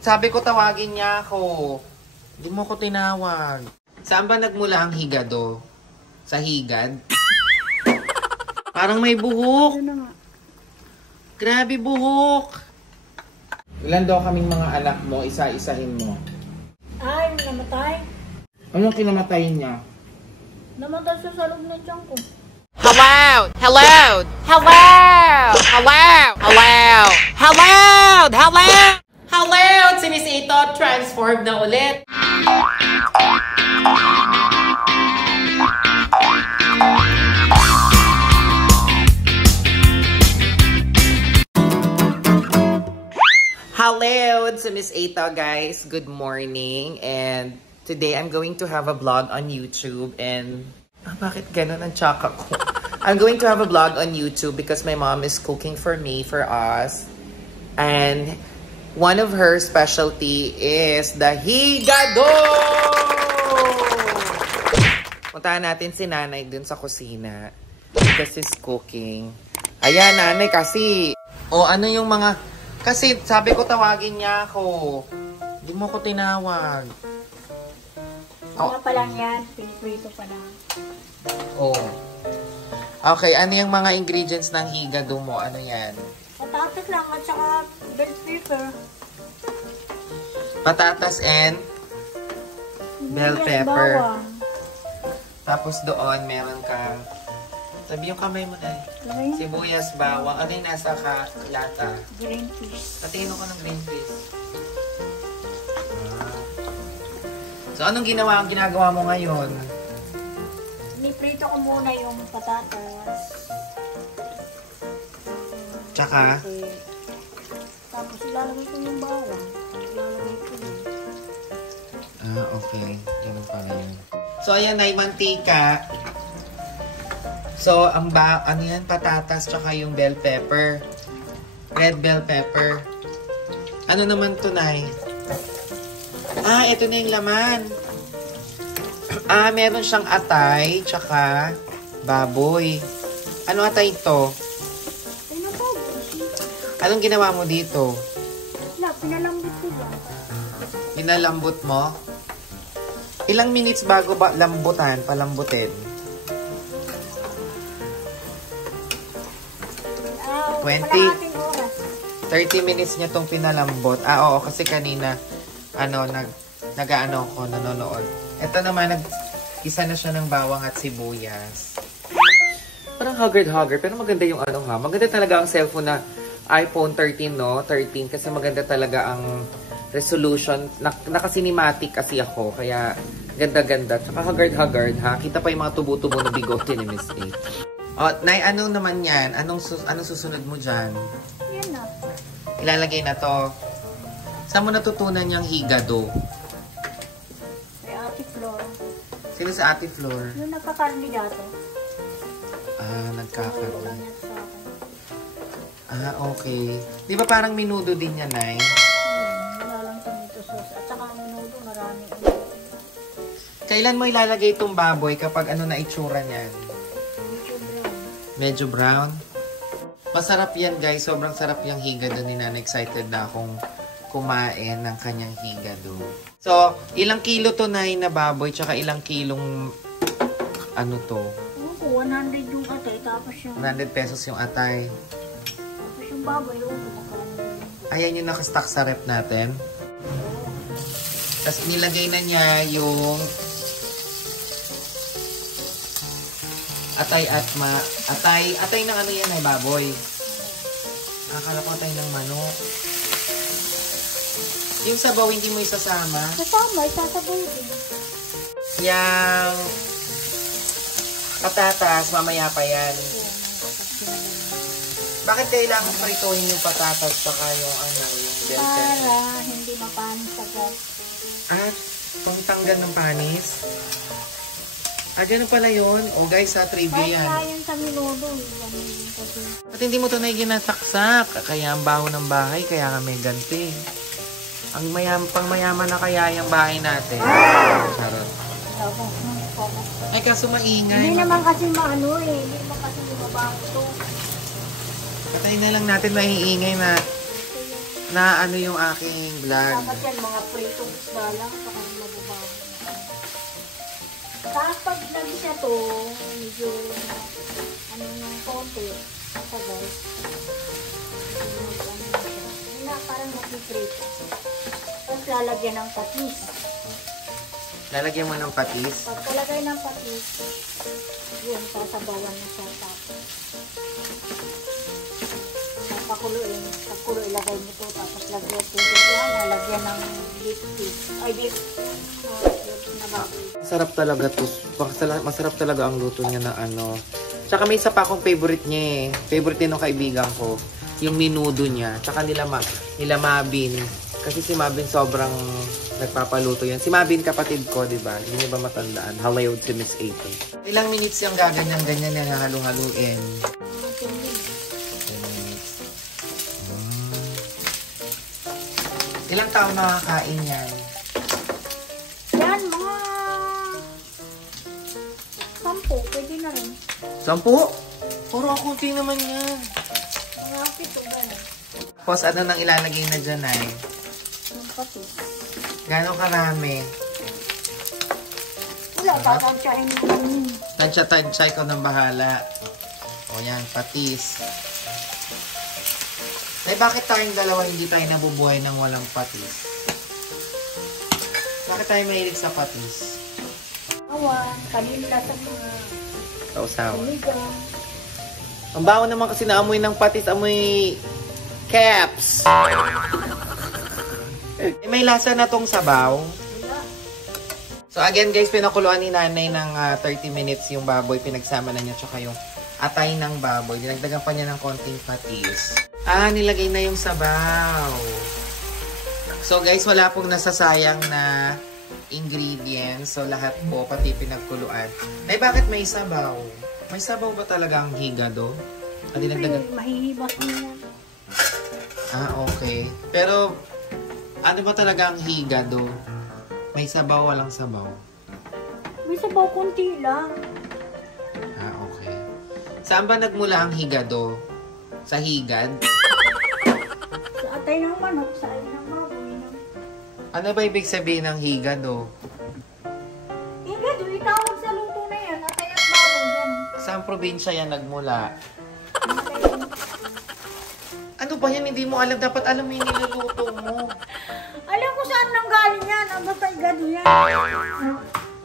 Sabi ko tawagin niya ako. Hindi mo ko tinawag. Saan ba nagmula ang higado? Sa higad? Parang may buhok. Grabe buhok. Ilan daw kaming mga anak mo? Isa-isahin mo. Ay, namatay. Anong kinamatay niya? Namatay siya sa loob ng tiyan ko. Hello! Hello! Hello! Hello! Hello! Hello! Hello! Hello! Si Miss Ito, transformed na ulit. Hello! Si Miss Ito, guys. Good morning. And today, I'm going to have a vlog on YouTube. And bakit ganun ang tsaka ko? I'm going to have a vlog on YouTube because my mom is cooking for me, for us. And one of her specialty is the higado! Puntahan natin si nanay dun sa kusina because she's cooking. Ayan, nanay kasi. O ano yung mga... Kasi sabi ko tawagin niya ako. Hindi mo ko tinawag. Ano pa lang yan? Piniprito pa lang. Oh. Okay, ano yung mga ingredients ng higado mo? Ano yan? Patatas lang at saka bell pepper. Patatas and bell pepper. Bawang. Tapos doon, meron kang... Sabi yung kamay mo na. Sibuyas, bawang. Ano yung nasa lata? Green peas. Patingin ko ng green peas. So, anong ginagawa mo ngayon? Piniprito ko muna yung patatas. Tsaka? Okay. Tapos ilalagay ko yung bawang. Ilalagay ko yun. Okay. Ganun pala yun. So, ayan na yung mantika. So, ano yan? Patatas tsaka yung bell pepper. Red bell pepper. Ano naman to, Nay? Ito na yung laman. Meron siyang atay tsaka baboy. Ano atay ito? Anong ginawa mo dito? Wala, pinalambot ko lang. Pinalambot mo? Ilang minutes bago ba palambutin? 20 oras. 30 minutes niya tong pinalambot. Oo, kasi kanina, nanonood. Ito naman, isa na siya ng bawang at sibuyas. Parang haggard, pero maganda yung maganda talaga ang cellphone na iPhone 13, no? 13, kasi maganda talaga ang resolution. Naka-cinematic kasi ako, kaya ganda-ganda. Tsaka haggard, ha? Kita pa yung mga tubo-tubo na bigote ni Miss A. Nay, ano naman yan? Anong susunod mo dyan? Yan na. Ilalagay na to. Saan mo natutunan yung higado? Kay Ate Flor. Sino sa Ate Flor? Yung nagkakarni dato. Nagkakaroon. Okay. Di ba parang minudo din yan, Nay? Wala lang tomato sauce. At saka ang minudo, marami. Kailan mo ilalagay itong baboy kapag na itsura niyan? Medyo brown. Masarap yan, guys. Sobrang sarap yung higado ni Nana. Excited na akong kumain ng kanyang higado. So, ilang kilo to, Nay, na baboy? Tsaka ilang kilong to? 100 yung atay. Tapos yung... 100 pesos yung atay. Tapos yung baboy, Ayan yung nakastock sa rep natin. Tapos nilagay na niya yung atay at atay ng yan ay baboy. Akala ko atay ng manok. Yung sabaw hindi mo isasama? Kasama, isasabaw din. Yang patatas, mamaya pa yan. Bakit kailangan prituhin yung patatas saka yung yung bell pepper? Para hindi mapanis agad. Pangtanggal ng panis? Ganun pala yun. Guys, trivia yan. Kaya yun sa minudo. At hindi mo ito na ginataksak. Kaya ang baho ng bahay, kaya nga may ganti. Ang pangmayaman na kaya yung bahay natin. Charot. Ay, kaso maingay. Hindi naman kasi Hindi naman kasi mabaho ito. Patayin na lang natin maiingay na. na ano yung aking vlog. Dapat yan, mga pritong isda lang, saka mababaw. Tapos pag nag-isa to, medyo, ano yung konti, sa guys. Parang mapiprito. Tapos lalagyan ng patis. Lalagyan mo ng patis. Pagkalagay ng patis, yun, sasabawan na siya tapos. Papakuluin. Pagkulo, ilagay mo ito. Tapos lagyan ito. Lagyan ng beef tea. Ay, beef. Masarap talaga to. Masarap talaga ang luto niya na ano. Tsaka may isa pa akong favorite niya eh. Favorite din ng kaibigan ko. Yung minudo niya. Tsaka nila Mabin. Kasi si Mabin sobrang nagpapaluto yan. Si Mabin kapatid ko, di ba? Hindi niyo ba matandaan? Halayod si Miss April. Ilang minutes yung gaganyan-ganyan na halu-haluin? 10 minutes. 10 minutes. Ilang tao nakakain yan? Yan, mga 10. Pwede na rin. 10? Puro kunti naman yan. Mga 7 gano'n. Tapos ano nang ilalagay na dyan ay? Yung patis. Gano'ng karami? Wala, tatansyahin mo yun. Tansya ko ng bahala. O yan, patis. Ay, bakit tayong dalawa hindi tayo nabubuhay ng walang patis? Bakit tayo mahilig sa patis? Awan, kanila sa mga Sausawa. uligang. Ang baho naman kasi naamoy ng patis, amoy caps. May lasa na tong sabaw. Wala. So again guys, pinakuluan ni nanay ng 30 minutes yung baboy. Pinagsama na niya tsaka yung atay ng baboy. Dinagdagan pa niya ng konting patis. Nilagay na yung sabaw. So guys, wala pong nasasayang na ingredients. So lahat po, pati pinagkuluan. Ay, bakit may sabaw? May sabaw ba talaga ang higado? Dinagdagan. Mahihibas mo yan. Okay. Pero, ano ba talaga ang higado? May sabaw, walang sabaw? May sabaw konti lang. Okay. Saan ba nagmula ang higado? Sa higad? Sa atay ng manok, sa atay ng baboy. Ano ba ibig sabihin ng higado? Higado, itawag sa luto na yan. Atay at baboy yan. Saan probinsya yan nagmula? Ano ba yan? Hindi mo alam. Dapat alam mo yung niluluto mo. Alam ko saan nang galing yan. Ang basta higado yan.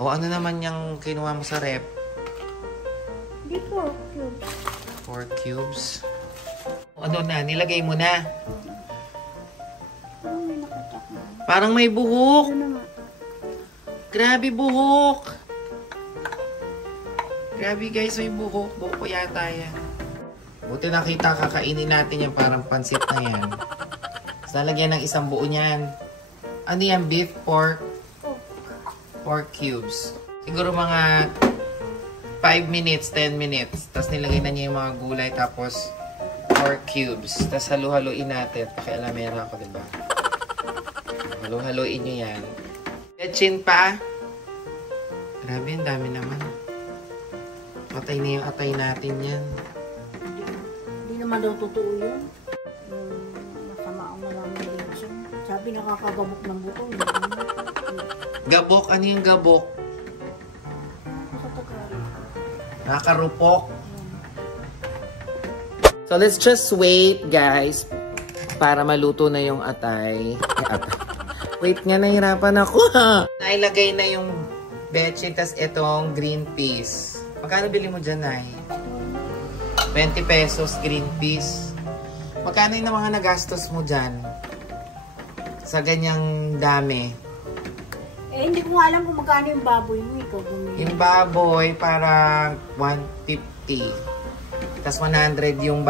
O ano naman yung kinuha mo sa rep? Di po. 4 cubes. Ano na? Nilagay mo na. Parang may nakatak na. Parang may buhok. Ano nga? Grabe buhok. Grabe guys, may buhok. Buhok ko yata yan. Buti nakita, kakainin natin yung parang pansit na yan. Tapos lalagyan ng isang buo niyan. Ano yan? Beef, pork? 4 cubes. Siguro mga 5 minutes, 10 minutes. Tapos nilagay na niya yung mga gulay. Tapos 4 cubes. Tapos halu-haluin natin. Pakialamera ako, diba? Halu-haluin nyo yan. Betchin pa. Grabe, ang dami naman. Patay na yung atay natin yan. Hindi naman daw totoo yun. Masama ang malamang din. Sabi nakakagabok ng buto. Gabok? Ano yung gabok? Sa Tagalog. Nakakarupok. So, let's just wait, guys. Para maluto na yung atay. Wait nga, nahirapan ako. Nailagay na yung betchin, tas itong green peas. Magkano bili mo dyan, Nay? 20 pesos green peas. Magkano yung mga nagastos mo dyan? Sa ganyang dami. Hindi ko alam kung magkano yung baboy mo. Ikaw bumili. Yung baboy, parang 150. Tas 100 yung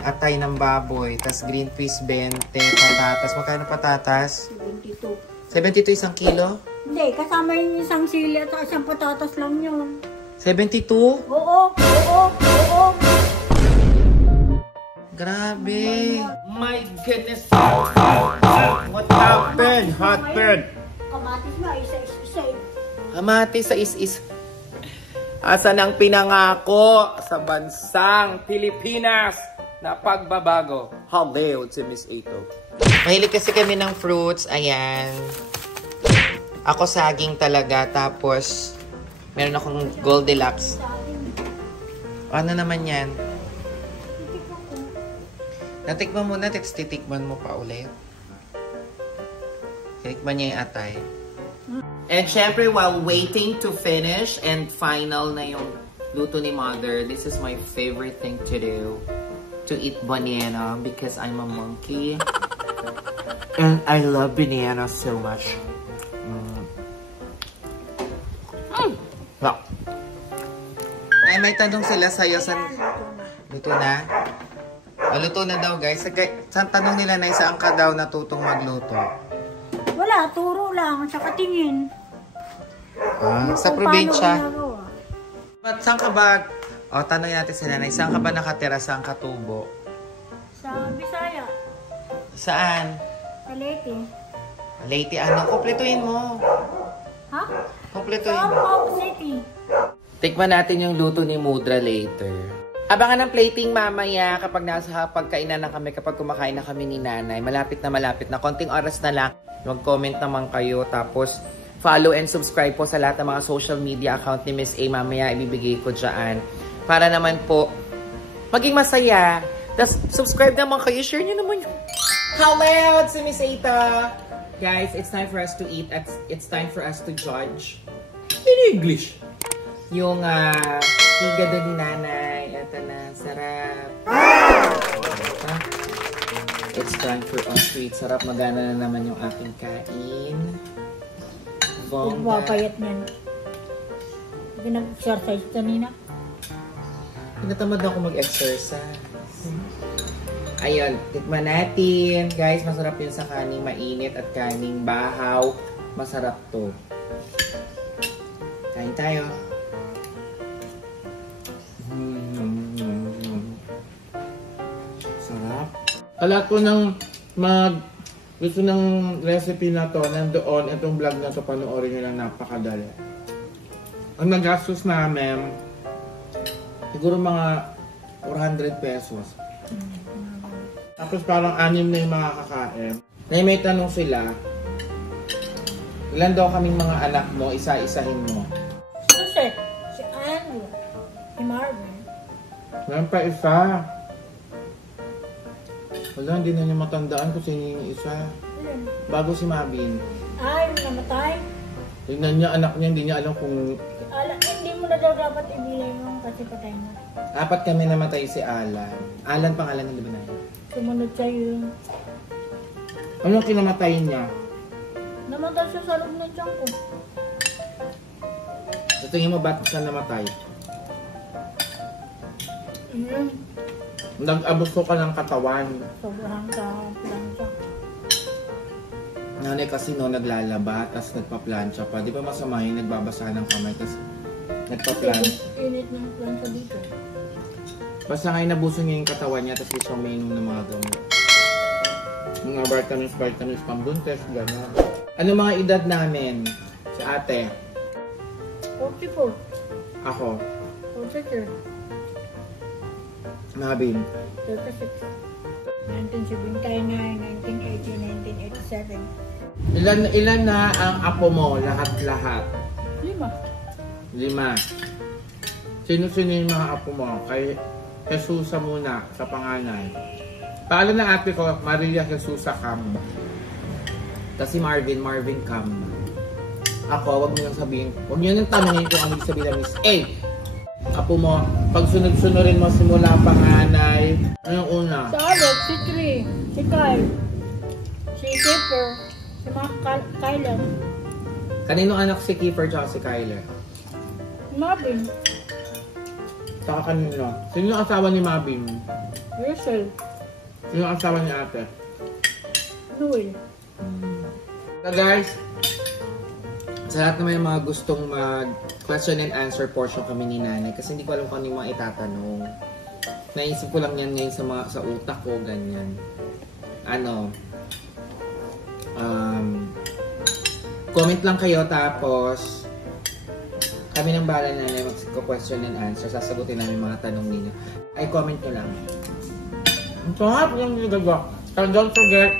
atay ng baboy. Tas green peas 20. Patatas. Magkano patatas? 72. 72 isang kilo? Hindi, kasama yung isang sili at isang patatas lang yun. 72? Oo. Grabe. My goodness. What happened? Hotbird. Kamatis nga, isa. Amati sa is. Asan ang pinangako sa bansang Pilipinas na pagbabago. Hello to Miss Ito. Mahilig kasi kami ng fruits. Ayan. Ako saging talaga. Tapos, meron akong Goldilocks. Ano naman yan? Natikman mo na, titikman mo pa ulit. Titikman niya yung atay. And syempre, while waiting to finish and final na yung luto ni Mother, this is my favorite thing to do. To eat banana because I'm a monkey. And I love banana so much. Wow. Ay, may tanong sila sa'yo. Luto na? O, luto na daw, guys. Saan tanong nila na saan ka daw natutong magluto? Wala, turo lang. Tsaka tingin. Sa probinsya. Paano But saan ka ba, tanong natin si nanay, saan ka ba nakatira, saan ka tubo? sa Bisaya. Saan? Sa Leyte. Leyte, ano? Kompletuhin mo. Ha? Kompletuhin Sa mo. Pau City. Tikman natin yung luto ni Mudra later. Abangan ng plating mamaya kapag nasa pagkainan na kami, kapag kumakain na kami ni nanay. Malapit na. Konting oras na lang. Mag-comment naman kayo. Tapos, follow and subscribe po sa lahat ng mga social media account ni Miss A. Mamaya ibibigay ko dyan. Para naman po, maging masaya. Tapos, subscribe naman kayo. Share nyo naman yung... Hello! It's si Miss Ata! Guys, it's time for us to eat. It's time for us to judge. In English. Yung higado ni nanay. Ito na. Sarap. It's time for us to eat. Sarap. Magana na naman yung aking kain. Pagpapayat niyan. Hindi nag-exercise kanina. Pinatamad ako mag-exercise. Ayun, tikman natin. Guys, masarap yun sa kaning mainit at kaning bahaw. Masarap to. Kain tayo. Sarap. Alat ko ng gusto ng recipe na to, nandoon, itong vlog na to, panoorin nyo lang, napakadali. Ang nagastos namin, siguro mga 400 pesos. Tapos parang 6 na yung mga kakain. May tanong sila, ilan daw kaming mga anak mo, isa-isahin mo? Kasi, si Andrew, si Marvin. Meron pa isa. Wala, hindi na niya matandaan kung sino yung isa. Ayun. Bago si Mabin. Ay, namatay. Tignan niya, anak niya, hindi niya alam kung... Hindi mo na daw dapat ibilay mo kasi patay mo. 4 kami namatay si Alan. Alan pangalan ng Libanay. Sumunod sa'yo. Anong kinamatay niya? Namatay siya sa loob ng tiyan ko. Sa tingin mo, ba't siya namatay? Nag-abuso ka ng katawan. Sobrang sa plancha. Nanay kasi no, naglalaba, tapos nagpa-plancha pa. Di ba masama yung nagbabasa ng kamay, tapos nagpa-plancha. Init ng plancha dito. Basta ngayon nabuso niya yung katawan niya, tapos gusto mainom ng mga gamot. Mga vitamins, pambuntes, gano'n. Ano mga edad namin? Si ate. 44. Ako. 46. Mabin. 36. 1979, 1980, 1987. Ilan na ang apo mo? Lahat-lahat? 5. 5. Sino-sino yung mga apo mo? Kay Jesusa muna, sa panganay. Paalam na ate ko, Maria Jesusa Cam. Tapos si Marvin Cam. Ako, wag mo nang sabihin. Wag niyo nang tanongin kung ano sabihin na Miss A. Apo mo, pag sunod-sunurin mo simula panganay, anong una? Si Alex, si Tree, si Kyle, si Kipper, si Kyler, Kaninong anak si Kiefer at si Kyler? si Marvin, Saka kanino? Sino yung asawa ni Mabin? Rachel, Sino yung asawa ni ate? Noel. So guys, sa lahat naman yung mga gustong mag-question and answer portion kami ni nanay kasi hindi ko alam kung ano yung mga itatanong. Naisip ko lang yan ngayon sa utak ko, ganyan. Comment lang kayo tapos kami ng bahala nanay mag-question and answer. Sasagutin namin mga tanong ninyo. Ay, comment nyo lang. Ang sarap yung nilagwa. So don't forget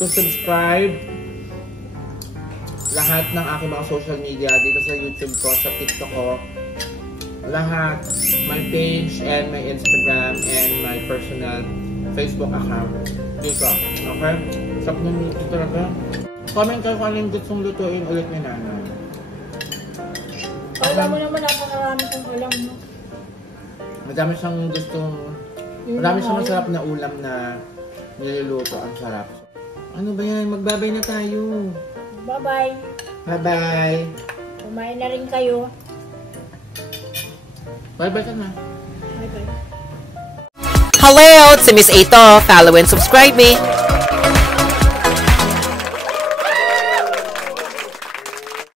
to subscribe lahat ng aking mga social media dito sa YouTube ko, sa TikTok ko. Lahat. My page and my Instagram and my personal Facebook account. Dito. Okay? Sarap ng luto talaga. Comment kayo kung anong gustong lutuin ulit ni Nanay. Alam mo naman, napakarami kong alam, no? Madami siyang gustong... Marami siyang masarap na ulam na niluluto. Ang sarap. Ano ba yan? Magbabay na tayo. Bye-bye. Bye-bye. Kumain na rin kayo. Bye-bye ka na. Bye-bye. Hello! Si Miss Ito. Follow and subscribe me.